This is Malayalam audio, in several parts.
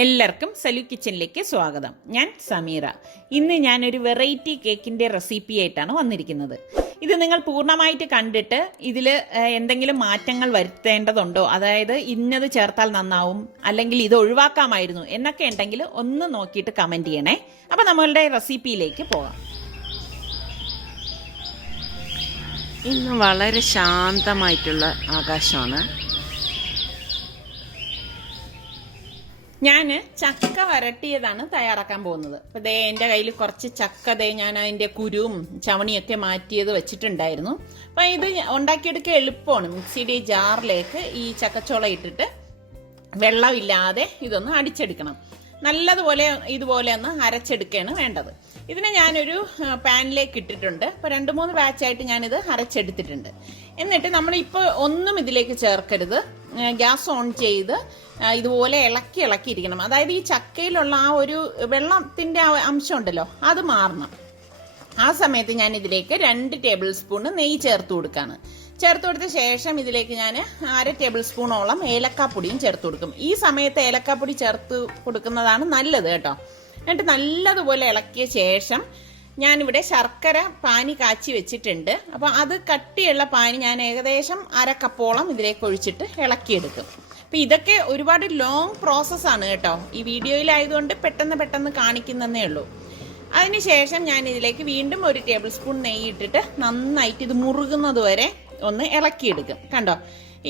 എല്ലാവർക്കും സലു കിച്ചനിലേക്ക് സ്വാഗതം. ഞാൻ സമീറ. ഇന്ന് ഞാനൊരു വെറൈറ്റി കേക്കിൻ്റെ റെസിപ്പി ആയിട്ടാണ് വന്നിരിക്കുന്നത്. ഇത് നിങ്ങൾ പൂർണ്ണമായിട്ട് കണ്ടിട്ട് ഇതിൽ എന്തെങ്കിലും മാറ്റങ്ങൾ വരുത്തേണ്ടതുണ്ടോ, അതായത് ഇന്നത് ചേർത്താൽ നന്നാവും അല്ലെങ്കിൽ ഇത് ഒഴിവാക്കാമായിരുന്നു എന്നൊക്കെ ഉണ്ടെങ്കിൽ ഒന്ന് നോക്കിയിട്ട് കമൻറ്റ് ചെയ്യണേ. അപ്പോൾ നമ്മളുടെ റെസിപ്പിയിലേക്ക് പോകാം. ഇന്ന് വളരെ ശാന്തമായിട്ടുള്ള ആകാശമാണ്. ഞാൻ ചക്ക വരട്ടിയതാണ് തയ്യാറാക്കാൻ പോകുന്നത്. അപ്പോൾ ദേ എൻ്റെ കയ്യിൽ കുറച്ച് ചക്ക ഞാൻ അതിൻ്റെ കുരുവും ചവണിയൊക്കെ മാറ്റിയത് വെച്ചിട്ടുണ്ടായിരുന്നു. അപ്പോൾ ഇത് ഉണ്ടാക്കിയെടുക്കുക എളുപ്പമാണ്. മിക്സിയുടെ ജാറിലേക്ക് ഈ ചക്കച്ചോള ഇട്ടിട്ട് വെള്ളമില്ലാതെ ഇതൊന്ന് അടിച്ചെടുക്കണം. നല്ലതുപോലെ ഇതുപോലെ ഒന്ന് അരച്ചെടുക്കുകയാണ് വേണ്ടത്. ഇതിനെ ഞാനൊരു പാനിലേക്ക് ഇട്ടിട്ടുണ്ട്. ഇപ്പോൾ 2-3 ബാച്ചായിട്ട് ഞാനിത് അരച്ചെടുത്തിട്ടുണ്ട്. എന്നിട്ട് നമ്മളിപ്പോൾ ഒന്നും ഇതിലേക്ക് ചേർക്കരുത്. ഗ്യാസ് ഓൺ ചെയ്ത് ഇതുപോലെ ഇളക്കിയിരിക്കണം. അതായത് ഈ ചക്കയിലുള്ള ആ ഒരു വെള്ളത്തിൻ്റെ അംശം ഉണ്ടല്ലോ, അത് മാറണം. ആ സമയത്ത് ഞാൻ ഇതിലേക്ക് 2 ടേബിൾ സ്പൂൺ നെയ്യ് ചേർത്ത് കൊടുക്കുകയാണ്. ചേർത്ത് കൊടുത്ത ശേഷം ഇതിലേക്ക് ഞാൻ 1/2 ടേബിൾ സ്പൂണോളം ഏലക്കാപ്പൊടിയും ചേർത്ത് കൊടുക്കും. ഈ സമയത്ത് ഏലക്കാപ്പൊടി ചേർത്ത് കൊടുക്കുന്നതാണ് നല്ലത് കേട്ടോ. എന്നിട്ട് നല്ലതുപോലെ ഇളക്കിയ ശേഷം ഞാനിവിടെ ശർക്കര പാനി കാച്ചി വെച്ചിട്ടുണ്ട്. അപ്പോൾ അത് കട്ടിയുള്ള പാനി ഞാൻ ഏകദേശം 1/2 കപ്പോളം ഇതിലേക്ക് ഒഴിച്ചിട്ട് ഇളക്കിയെടുക്കും. അപ്പോൾ ഇതൊക്കെ ഒരുപാട് ലോങ് പ്രോസസ്സാണ് കേട്ടോ. ഈ വീഡിയോയിലായതുകൊണ്ട് പെട്ടെന്ന് കാണിക്കുന്നതേ ഉള്ളൂ. അതിനുശേഷം ഞാൻ ഇതിലേക്ക് വീണ്ടും 1 ടേബിൾ സ്പൂൺ നെയ്യ് ഇട്ടിട്ട് നന്നായിട്ട് ഇത് മുറുകുന്നത് വരെ ഒന്ന് ഇളക്കിയെടുക്കും. കണ്ടോ,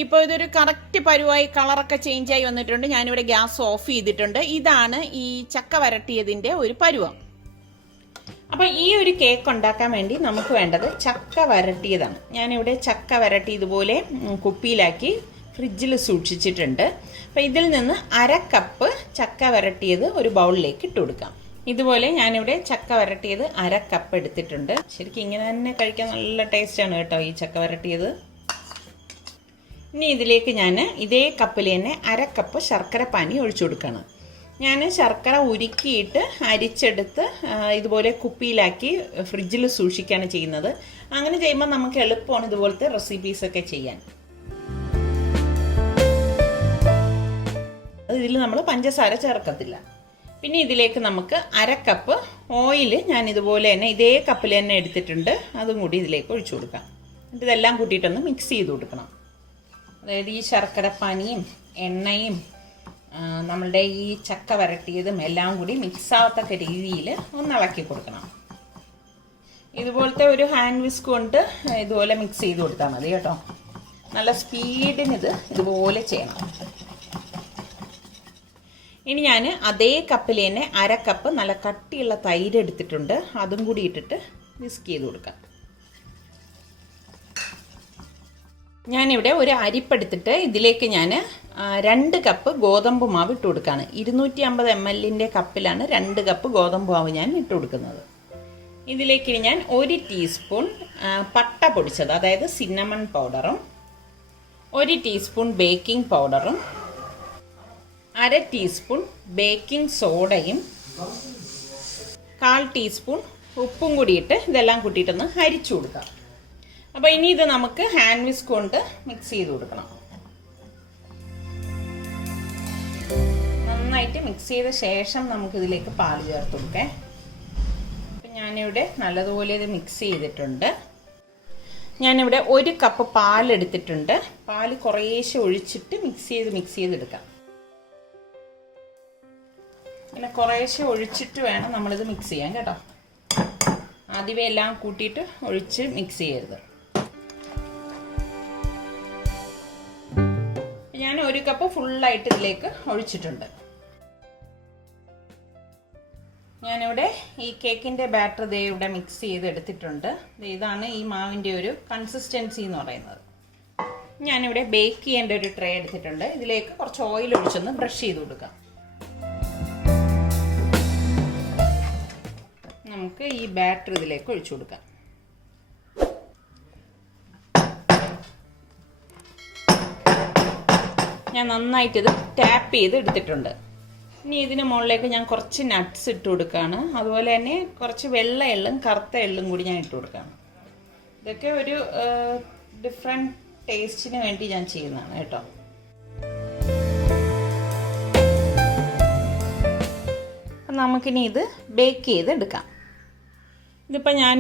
ഇപ്പോൾ ഇതൊരു കറക്റ്റ് പരുവായി കളറൊക്കെ ചേഞ്ചായി വന്നിട്ടുണ്ട്. ഞാനിവിടെ ഗ്യാസ് ഓഫ് ചെയ്തിട്ടുണ്ട്. ഇതാണ് ഈ ചക്ക വരട്ടിയതിൻ്റെ ഒരു പരുവം. അപ്പോൾ ഈ ഒരു കേക്ക് ഉണ്ടാക്കാൻ വേണ്ടി നമുക്ക് വേണ്ടത് ചക്ക വരട്ടിയതാണ്. ഞാനിവിടെ ചക്ക വരട്ടി ഇതുപോലെ കുപ്പിയിലാക്കി ഫ്രിഡ്ജിൽ സൂക്ഷിച്ചിട്ടുണ്ട്. അപ്പോൾ ഇതിൽ നിന്ന് 1/2 കപ്പ് ചക്ക വരട്ടിയത് ഒരു ബൗളിലേക്ക് ഇട്ട് കൊടുക്കാം. ഇതുപോലെ ഞാനിവിടെ ചക്ക വരട്ടിയത് 1/2 കപ്പ് എടുത്തിട്ടുണ്ട്. ശരിക്കും ഇങ്ങനെ തന്നെ കഴിക്കാൻ നല്ല ടേസ്റ്റാണ് കേട്ടോ ഈ ചക്ക വരട്ടിയത്. ഇനി ഇതിലേക്ക് ഞാൻ ഇതേ കപ്പിൽ തന്നെ 1/2 കപ്പ് ശർക്കര പാനി ഒഴിച്ചു കൊടുക്കണം. ഞാൻ ശർക്കര ഉരുക്കിയിട്ട് അരിച്ചെടുത്ത് ഇതുപോലെ കുപ്പിയിലാക്കി ഫ്രിഡ്ജിൽ സൂക്ഷിക്കുകയാണ് ചെയ്യുന്നത്. അങ്ങനെ ചെയ്യുമ്പോൾ നമുക്ക് എളുപ്പമാണ് ഇതുപോലത്തെ റെസിപ്പീസൊക്കെ ചെയ്യാൻ. ഇതിൽ നമ്മൾ പഞ്ചസാര ചേർക്കത്തില്ല. പിന്നെ ഇതിലേക്ക് നമുക്ക് 1/2 കപ്പ് ഓയിൽ ഞാൻ ഇതുപോലെ തന്നെ ഇതേ കപ്പിൽ തന്നെ എടുത്തിട്ടുണ്ട്. അതും കൂടി ഇതിലേക്ക് ഒഴിച്ചു കൊടുക്കാം. എന്നിട്ട് ഇതെല്ലാം കൂട്ടിയിട്ടൊന്ന് മിക്സ് ചെയ്ത് കൊടുക്കണം. അതായത് ഈ ശർക്കരപ്പാനിയും എണ്ണയും നമ്മളുടെ ഈ ചക്ക വരട്ടിയതും എല്ലാം കൂടി മിക്സ് ആവത്തക്ക രീതിയിൽ ഒന്ന് ഇളക്കി കൊടുക്കണം. ഇതുപോലത്തെ ഒരു ഹാൻഡ് വിസ്ക് കൊണ്ട് ഇതുപോലെ മിക്സ് ചെയ്ത് കൊടുത്താൽ മതി കേട്ടോ. നല്ല സ്പീഡിന് ഇതുപോലെ ചെയ്യണം. ഇനി ഞാൻ അതേ കപ്പിൽ തന്നെ 1/2 കപ്പ് നല്ല കട്ടിയുള്ള തൈര് എടുത്തിട്ടുണ്ട്. അതും കൂടി ഇട്ടിട്ട് വിസ്ക് ചെയ്ത് കൊടുക്കാം. ഞാനിവിടെ ഒരു അരിപ്പെടുത്തിട്ട് ഇതിലേക്ക് ഞാൻ 2 കപ്പ് ഗോതമ്പ് മാവ് ഇട്ട് കൊടുക്കുകയാണ്. 250 ml കപ്പിലാണ് 2 കപ്പ് ഗോതമ്പ് മാവ് ഞാൻ ഇട്ട് കൊടുക്കുന്നത്. ഇതിലേക്ക് ഞാൻ 1 ടീസ്പൂൺ പട്ട പൊടിച്ചത്, അതായത് സിന്നമൺ പൗഡറും 1 ടീസ്പൂൺ ബേക്കിംഗ് പൗഡറും 1/2 ടീസ്പൂൺ ബേക്കിംഗ് സോഡയും 1/4 ടീസ്പൂൺ ഉപ്പും കൂടിയിട്ട് ഇതെല്ലാം കൂട്ടിയിട്ടൊന്ന് അരിച്ചു കൊടുക്കാം. അപ്പോൾ ഇനി ഇത് നമുക്ക് ഹാൻഡ് വിസ്ക് കൊണ്ട് മിക്സ് ചെയ്ത് കൊടുക്കണം. നന്നായിട്ട് മിക്സ് ചെയ്ത ശേഷം നമുക്കിതിലേക്ക് പാൽ ചേർത്ത് കൊടുക്കാം. അപ്പം ഞാനിവിടെ നല്ലതുപോലെ ഇത് മിക്സ് ചെയ്തിട്ടുണ്ട്. ഞാനിവിടെ 1 കപ്പ് പാൽ എടുത്തിട്ടുണ്ട്. പാൽ കുറേശ്ശെ ഒഴിച്ചിട്ട് മിക്സ് ചെയ്തെടുക്കാം. അങ്ങനെ കുറേശ്ശെ ഒഴിച്ചിട്ട് വേണം നമ്മളിത് മിക്സ് ചെയ്യാൻ കേട്ടോ. ആദ്യമേ എല്ലാം കൂട്ടിയിട്ട് ഒഴിച്ച് മിക്സ് ചെയ്യരുത്. ഞാൻ 1 കപ്പ് ഫുള്ളായിട്ട് ഇതിലേക്ക് ഒഴിച്ചിട്ടുണ്ട്. ഞാനിവിടെ ഈ കേക്കിൻ്റെ ബാറ്റർ ഇവിടെ മിക്സ് ചെയ്തെടുത്തിട്ടുണ്ട്. ഇതാണ് ഈ മാവിൻ്റെ ഒരു കൺസിസ്റ്റൻസി എന്ന് പറയുന്നത്. ഞാനിവിടെ ബേക്ക് ചെയ്യേണ്ട ഒരു ട്രേ എടുത്തിട്ടുണ്ട്. ഇതിലേക്ക് കുറച്ച് ഓയിൽ ഒഴിച്ചൊന്ന് ബ്രഷ് ചെയ്ത് കൊടുക്കാം. നമുക്ക് ഈ ബാറ്റർ ഇതിലേക്ക് ഒഴിച്ചു കൊടുക്കാം. ഞാൻ നന്നായിട്ടിത് ടാപ്പ് ചെയ്ത് എടുത്തിട്ടുണ്ട്. ഇനി ഇതിന് മുകളിലേക്ക് ഞാൻ കുറച്ച് നട്ട്സ് ഇട്ട് കൊടുക്കുകയാണ്. അതുപോലെ തന്നെ കുറച്ച് വെള്ള എള്ളും കറുത്ത എള്ളും കൂടി ഞാൻ ഇട്ട് കൊടുക്കുകയാണ്. ഇതൊക്കെ ഒരു ഡിഫറെൻറ്റ് ടേസ്റ്റിന് വേണ്ടി ഞാൻ ചെയ്യുന്നതാണ് കേട്ടോ. നമുക്കിനി ഇത് ബേക്ക് ചെയ്തെടുക്കാം. ഇതിപ്പോൾ ഞാൻ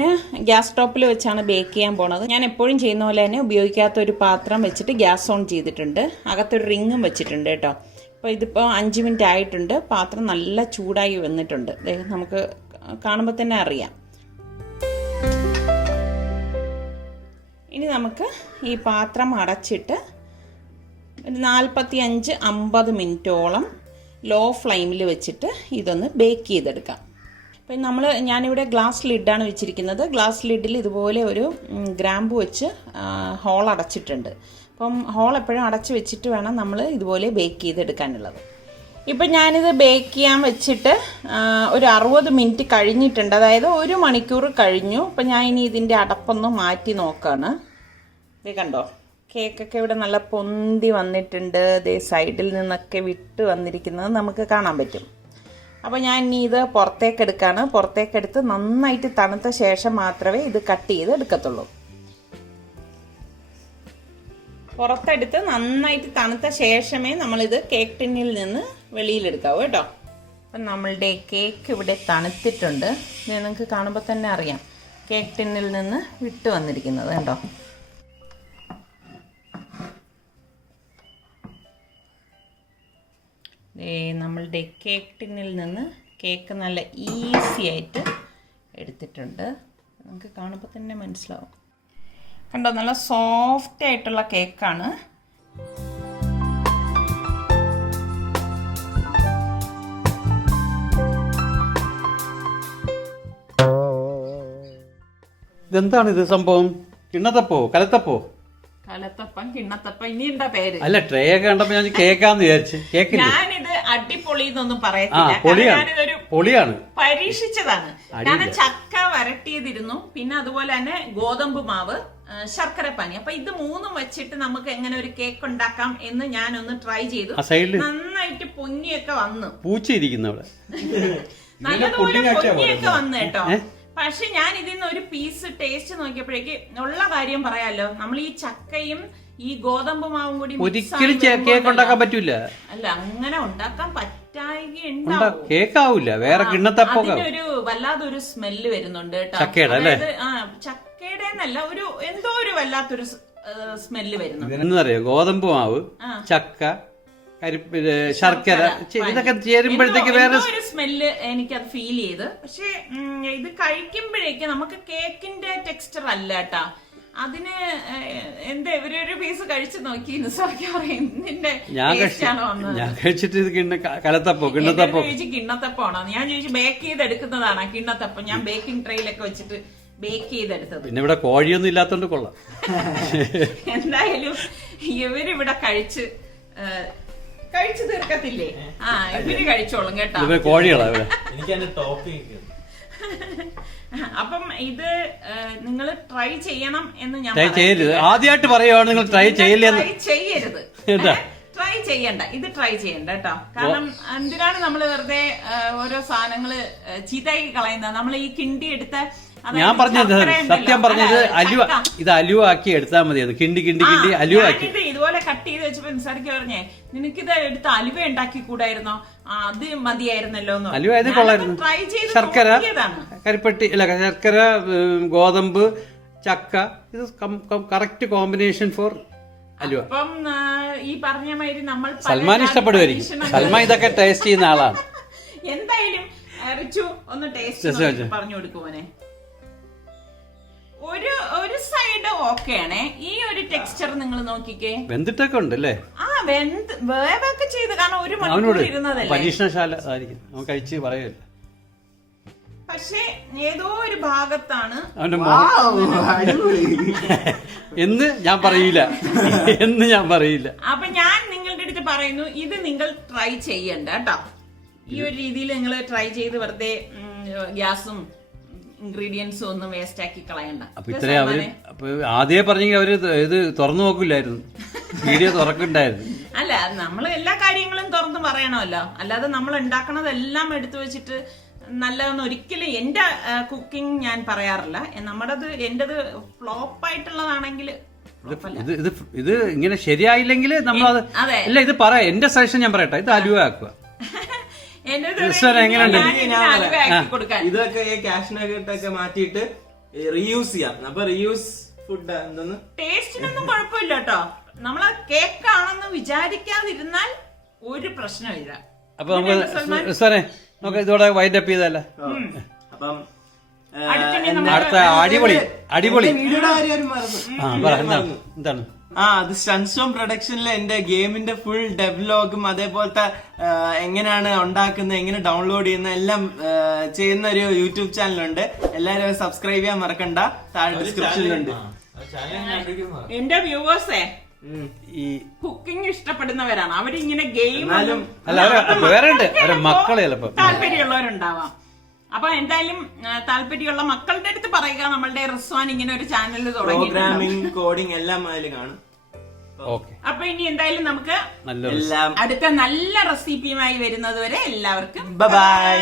ഗ്യാസ് സ്റ്റോപ്പിൽ വെച്ചാണ് ബേക്ക് ചെയ്യാൻ പോണത്. ഞാൻ എപ്പോഴും ചെയ്യുന്ന പോലെ തന്നെ ഉപയോഗിക്കാത്ത ഒരു പാത്രം വെച്ചിട്ട് ഗ്യാസ് ഓൺ ചെയ്തിട്ടുണ്ട്. അകത്തൊരു റിങ്ങും വെച്ചിട്ടുണ്ട് കേട്ടോ. അപ്പോൾ ഇതിപ്പോൾ 5 മിനിറ്റ് ആയിട്ടുണ്ട്. പാത്രം നല്ല ചൂടായി വന്നിട്ടുണ്ട്. നമുക്ക് കാണുമ്പോൾ തന്നെ അറിയാം. ഇനി നമുക്ക് ഈ പാത്രം അടച്ചിട്ട് ഒരു 45-50 മിനിറ്റോളം ലോ ഫ്ലെയിമിൽ വെച്ചിട്ട് ഇതൊന്ന് ബേക്ക് ചെയ്തെടുക്കാം. അപ്പം ഞാനിവിടെ ഗ്ലാസ് ലിഡാണ് വെച്ചിരിക്കുന്നത്. ഗ്ലാസ് ലിഡിൽ ഇതുപോലെ ഒരു ഗ്രാമ്പ് വെച്ച് ഹോൾ അടച്ചിട്ടുണ്ട്. അപ്പം ഹോൾ എപ്പോഴും അടച്ച് വെച്ചിട്ട് വേണം നമ്മൾ ഇതുപോലെ ബേക്ക് ചെയ്തെടുക്കാനുള്ളത്. ഇപ്പം ഞാനിത് ബേക്ക് ചെയ്യാൻ വെച്ചിട്ട് ഒരു 60 മിനിറ്റ് കഴിഞ്ഞിട്ടുണ്ട്. അതായത് 1 മണിക്കൂർ കഴിഞ്ഞു. അപ്പം ഞാൻ ഇനി ഇതിൻ്റെ അടപ്പൊന്ന് മാറ്റി നോക്കുകയാണ്. ഇത് കണ്ടോ, കേക്കൊക്കെ ഇവിടെ നല്ല പൊന്തി വന്നിട്ടുണ്ട്. ഇതേ സൈഡിൽ നിന്നൊക്കെ വിട്ട് വന്നിരിക്കുന്നത് നമുക്ക് കാണാൻ പറ്റും. അപ്പോൾ ഞാൻ ഇനി ഇത് പുറത്തേക്കെടുക്കുകയാണ്. പുറത്തേക്കെടുത്ത് നന്നായിട്ട് തണുത്ത ശേഷം മാത്രമേ ഇത് കട്ട് ചെയ്ത് എടുക്കത്തുള്ളൂ. പുറത്തെടുത്ത് നന്നായിട്ട് തണുത്ത ശേഷമേ നമ്മളിത് കേക്ക് ടിന്നിൽ നിന്ന് വെളിയിലെടുക്കാവൂ കേട്ടോ. അപ്പം നമ്മളുടെ കേക്ക് ഇവിടെ തണുത്തിട്ടുണ്ട്. ഇത് നിങ്ങൾക്ക് കാണുമ്പോൾ തന്നെ അറിയാം കേക്ക് ടിന്നിൽ നിന്ന് വിട്ട് വന്നിരിക്കുന്നത് കേട്ടോ. നമ്മളുടെ കേക്ക് ടിന്നിൽ നിന്ന് കേക്ക് നല്ല ഈസി ആയിട്ട് എടുത്തിട്ടുണ്ട്. നമുക്ക് കാണുമ്പോൾ തന്നെ മനസ്സിലാവും. കണ്ടോ, നല്ല സോഫ്റ്റ് ആയിട്ടുള്ള കേക്കാണ്. ഇതെന്താണ് ഇത് സംഭവം? കിണ്ണത്തപ്പോ കലത്തപ്പോ? കലത്തപ്പം, കിണ്ണത്തപ്പം, ഇനി എന്താ പേര്? അല്ല, ട്രേ ഒക്കെ കണ്ടപ്പോ ഞാൻ കേക്കാന്ന് വിചാരിച്ചു. കേക്കില്ല, ഞാനിത് അടിപൊളി എന്നൊന്നും പറയത്തില്ല. ഞാനിതൊരു പൊളിയാണ്, പരീക്ഷിച്ചതാണ്. ഞാൻ ചക്ക വരട്ടിയതിരുന്നു, പിന്നെ അതുപോലെ തന്നെ ഗോതമ്പ് മാവ്, ശർക്കര പാനി. അപ്പൊ ഇത് 3ഉം വെച്ചിട്ട് നമുക്ക് എങ്ങനെ ഒരു കേക്ക് ഉണ്ടാക്കാം എന്ന് ഞാനൊന്ന് ട്രൈ ചെയ്തു. നന്നായിട്ട് പൊങ്ങിയൊക്കെ വന്നു. പൂച്ചയിരിക്കുന്നു അവിടെ, നല്ലതുപോലെ പൊങ്ങിയൊക്കെ വന്നു കേട്ടോ. പക്ഷെ ഞാൻ ഇതിന്ന് ഒരു പീസ് ടേസ്റ്റ് നോക്കിയപ്പോഴേക്ക് ഉള്ള കാര്യം പറയാലോ, നമ്മൾ ഈ ചക്കയും ഈ ഗോതമ്പ് മാവും കൂടി ഒരിക്കലും കേക്ക് ഉണ്ടാക്കാൻ പറ്റൂല. അല്ല, അങ്ങനെ ഉണ്ടാക്കാൻ പറ്റായികയുണ്ടാവും. കേക്കാവൂല, വേറെ കിണ്ണത്തപ്പം. ഒരു വല്ലാതൊരു സ്മെല്ല് വരുന്നുണ്ട് കേട്ടോ. ചക്കയുടെ എന്നല്ല, ഒരു എന്തോ ഒരു വല്ലാത്തൊരു സ്മെല്ല് വരുന്നുണ്ട്. എന്നറിയോ, ഗോതമ്പ് മാവ്, ചക്ക, ശർക്കര, ഇതൊക്കെ ചേരുമ്പോഴത്തേക്ക് വേറെ ഒരു സ്മെല്ല് എനിക്കത് ഫീൽ ചെയ്ത്. പക്ഷെ ഇത് കഴിക്കുമ്പോഴേക്ക് നമുക്ക് കേക്കിന്റെ ടെക്സ്ചർ അല്ല കേട്ടാ. അതിന് എന്താ, ഇവരൊരു പീസ് കഴിച്ചു നോക്കി ഇതിന്റെ ഞാൻ കഴിച്ചിട്ട് കിണ്ണത്തപ്പാണോ ഞാൻ ചോദിച്ചു. ബേക്ക് ചെയ്ത് എടുക്കുന്നതാണ് കിണ്ണത്തപ്പം. ഞാൻ ബേക്കിംഗ് ട്രെയിലൊക്കെ വെച്ചിട്ട് ബേക്ക് ചെയ്തെടുത്തത്. പിന്നെ ഇവിടെ കോഴിയൊന്നും ഇല്ലാത്തോണ്ട് കൊള്ളാം. എന്തായാലും ഇവരിവിടെ കഴിച്ചു തീർക്കത്തില്ലേ? ഇവര് കഴിച്ചോളും കേട്ടോ. കോഴികളാ. അപ്പം ഇത് നിങ്ങൾ ട്രൈ ചെയ്യണം എന്ന് ഞാൻ ചെയ്യരുത്. ആദ്യമായിട്ട് പറയുവാണ് നിങ്ങൾ ട്രൈ ചെയ്യരുത്. ട്രൈ ചെയ്യണ്ട, ഇത് ട്രൈ ചെയ്യണ്ട കേട്ടോ. കാരണം എന്തിനാണ് നമ്മൾ വെറുതെ ഓരോ സാധനങ്ങള് ചീത്തയാക്കി കളയുന്നത്? നമ്മൾ ഈ കിണ്ടി എടുത്ത, ഞാൻ പറഞ്ഞത് സത്യം പറഞ്ഞത് അലുവ, ഇത് അലുവ ആക്കി എടുത്താൽ മതി. അത് കിണ്ടി അലുവ ആക്കി ഇതുപോലെ കട്ട് ചെയ്ത് വെച്ചപ്പോ നിസാർക്ക് പറഞ്ഞേ, നിനക്കിത് എടുത്ത് അലുവ ഉണ്ടാക്കി കൂടായിരുന്നോ? അത് മതിയായിരുന്നല്ലോ. അലുവ ഇത് കൊള്ളായിരുന്നു. ശർക്കര, കരിപ്പട്ടി അല്ല, ശർക്കര, ഗോതമ്പ്, ചക്ക, ഇത് കറക്റ്റ് കോമ്പിനേഷൻ ഫോർ അലുവ. അപ്പം ഈ പറഞ്ഞ മാതിരി നമ്മൾ സൽമാൻ ഇഷ്ടപ്പെടുമായിരിക്കും. സൽമാൻ ഇതൊക്കെ ടേസ്റ്റ് ചെയ്യുന്ന ആളാണ്. എന്തായാലും റിച്ചു ഒന്ന് ടേസ്റ്റ് പറഞ്ഞു കൊടുക്കുമോനെ. ഒരു സൈഡ് ഓക്കെയാണേ. ഈ ഒരു ടെക്സ്ചർ നിങ്ങൾ നോക്കിക്കേ. വെന്തിട്ടൊക്കെ ഉണ്ടല്ലേ? വേവൊക്കെ ചെയ്ത്, കാരണം 1 മണിക്കൂർ ഇരുന്നതല്ലേ. പരീക്ഷണശാല ആയിരിക്കും, നമുക്ക് കഴിച്ച് പറയല്ല. പക്ഷെ ഏതോ ഒരു ഭാഗത്താണ് എന്ന് ഞാൻ പറയില്ല. അപ്പൊ ഞാൻ നിങ്ങളുടെ അടുത്ത് പറയുന്നു, ഇത് നിങ്ങൾ ട്രൈ ചെയ്യണ്ട കേട്ടോ. ഈ ഒരു രീതിയിൽ നിങ്ങൾ ട്രൈ ചെയ്ത് വെറുതെ ഗ്യാസും ഇൻഗ്രീഡിയൻസും ഒന്നും വേസ്റ്റ് ആക്കി കളയണ്ട. അപ്പൊ ഇത്രയും അവര് ആദ്യമേ പറഞ്ഞെങ്കിൽ അവര് ഇത് തുറന്നു നോക്കില്ലായിരുന്നു, വീഡിയോ തുറക്കണ്ടായിരുന്നു. അല്ല, നമ്മൾ എല്ലാ കാര്യങ്ങളും തുറന്ന് പറയണമല്ലോ. അല്ലാതെ നമ്മൾ ഉണ്ടാക്കണതെല്ലാം എടുത്തു വെച്ചിട്ട് നല്ലതെന്ന് ഒരിക്കലും എന്റെ കുക്കിംഗ് ഞാൻ പറയാറില്ല. എന്റേത് ഫ്ലോപ്പ് ആയിട്ടുള്ളതാണെങ്കിൽ ഇത് ഇങ്ങനെ ശരിയായില്ലെങ്കിൽ നമ്മൾ ഇല്ല, ഇത് പറയാം. എന്റെ സജഷൻ ഞാൻ പറയട്ടെ, ഇത് അലുവ ആക്കുക. എങ്ങനെയുണ്ട്? ഇതൊക്കെ കാഷ്നട്ടൊക്കെ മാറ്റിയിട്ട് റീയൂസ് ചെയ്യാം. അപ്പൊ റീയൂസ് ഫുഡ് എന്തെന്ന് ടേസ്റ്റിനൊന്നും കുഴപ്പമില്ല കേട്ടോ. നമ്മളെ കേക്കാണെന്ന് വിചാരിക്കാതിരുന്നാൽ ഒരു പ്രശ്നമില്ല. അപ്പൊ നമുക്ക് സാറേ നമുക്ക് ഇതോടെ വൈൻഡ് അപ്പ് ചെയ്തല്ലേ. അപ്പം അടുത്ത അടിപൊളി വീഡിയോയുടെ കാര്യം മറന്നു. എന്താണ്? അത് സൺസ്റ്റോൺ പ്രൊഡക്ഷനിലെ എന്റെ ഗെയിമിന്റെ ഫുൾ ഡെവലോഗും അതേപോലത്തെ എങ്ങനെയാണ് ഉണ്ടാക്കുന്നത്, എങ്ങനെ ഡൗൺലോഡ് ചെയ്യുന്ന എല്ലാം ചെയ്യുന്ന ഒരു യൂട്യൂബ് ചാനലുണ്ട്. എല്ലാരും സബ്സ്ക്രൈബ് ചെയ്യാൻ മറക്കണ്ട. താഴെ ഡിസ്ക്രിപ്ഷനിലുണ്ട്. എന്റെ വ്യൂവേഴ്സേ ഈ കുക്കിംഗ് ഇഷ്ടപ്പെടുന്നവരാണ്. അവരിങ്ങനെ ഗെയിം താല്പര്യമുള്ളവരുണ്ടാവാം. അപ്പൊ എന്തായാലും താല്പര്യമുള്ള മക്കളുടെ അടുത്ത് പറയുക, നമ്മളുടെ റിസ്വാൻ ഇങ്ങനെ ഒരു ചാനൽ തുടങ്ങി, പ്രോഗ്രാമിംഗ് കോഡിംഗ് എല്ലാം അതിൽ കാണും. അപ്പൊ ഇനി എന്തായാലും നമുക്ക് അടുത്ത നല്ല റെസിപ്പിയുമായി വരുന്നത് വരെ എല്ലാവർക്കും ബൈ.